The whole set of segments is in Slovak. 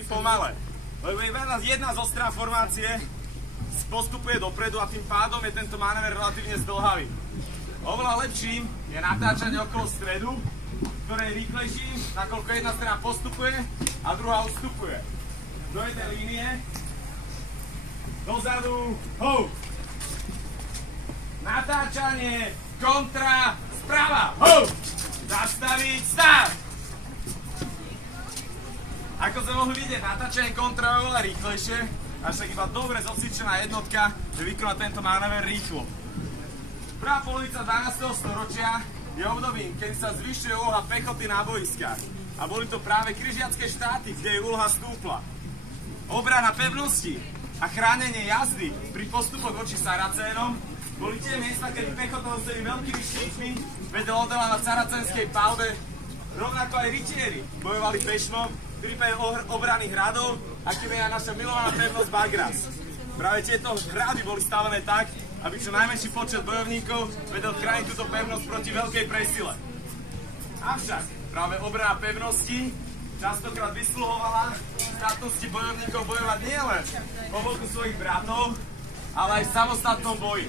veľmi pomale. Lebo jedna zo strán formácie postupuje dopredu a tým pádom je tento manéver relatívne zdĺhavý. Oveľa lepším je natáčanie okolo stredu, ktoré je rýchlejším, nakoľko jedna strana postupuje a druhá ustupuje. Do jednej línie, dozadu, ho! Natáčanie, kontra, sprava, ho! Zastaviť, start! Ako sme mohli vidieť, natáčanie kontra je oveľa rýchlejšie, avšak iba dobre zocvičená jednotka je vykonať tento manéver rýchlo. Prvá polovica 12. storočia je obdobím, keď sa zvyšuje úloha pechoty na boiskách. A boli to práve križiacké štáty, kde jej úloha stúpla. Obrana pevnosti a chránenie jazdy pri postupoch voči Saracénom boli tie miesta, kedy pechota so svojimi veľkými štítmi vedela odolávať saracénskej palbe. Rovnako aj rytieri bojovali pešno v prípade obrany hradov, akým je aj naša milovaná pevnosť Bagras. Práve tieto hrady boli stavené tak, aby čo najmenší počet bojovníkov vedel chrániť túto pevnosť proti veľkej presile. Avšak práve obrana pevnosti častokrát vysluhovala statnosti bojovníkov bojovať nielen po boku svojich bratov, ale aj v samostatnom boji.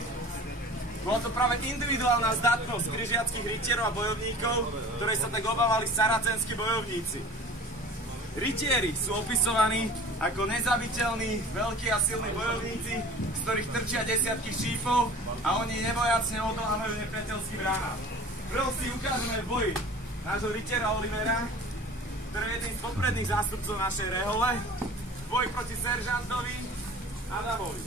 Bola to práve individuálna zdatnosť križiackych rytierov a bojovníkov, ktorej sa tak obávali saracénski bojovníci. Rytieri sú opisovaní ako nezabiteľní, veľkí a silní bojovníci, z ktorých trčia desiatky šípov a oni nebojacne odolávajú nepriateľským bránám. Prvom si ukážeme v boji nášho rytiera Olivera, ktorý je jedným z popredných zástupcov našej rehole, v boji proti seržantovi Adamovi.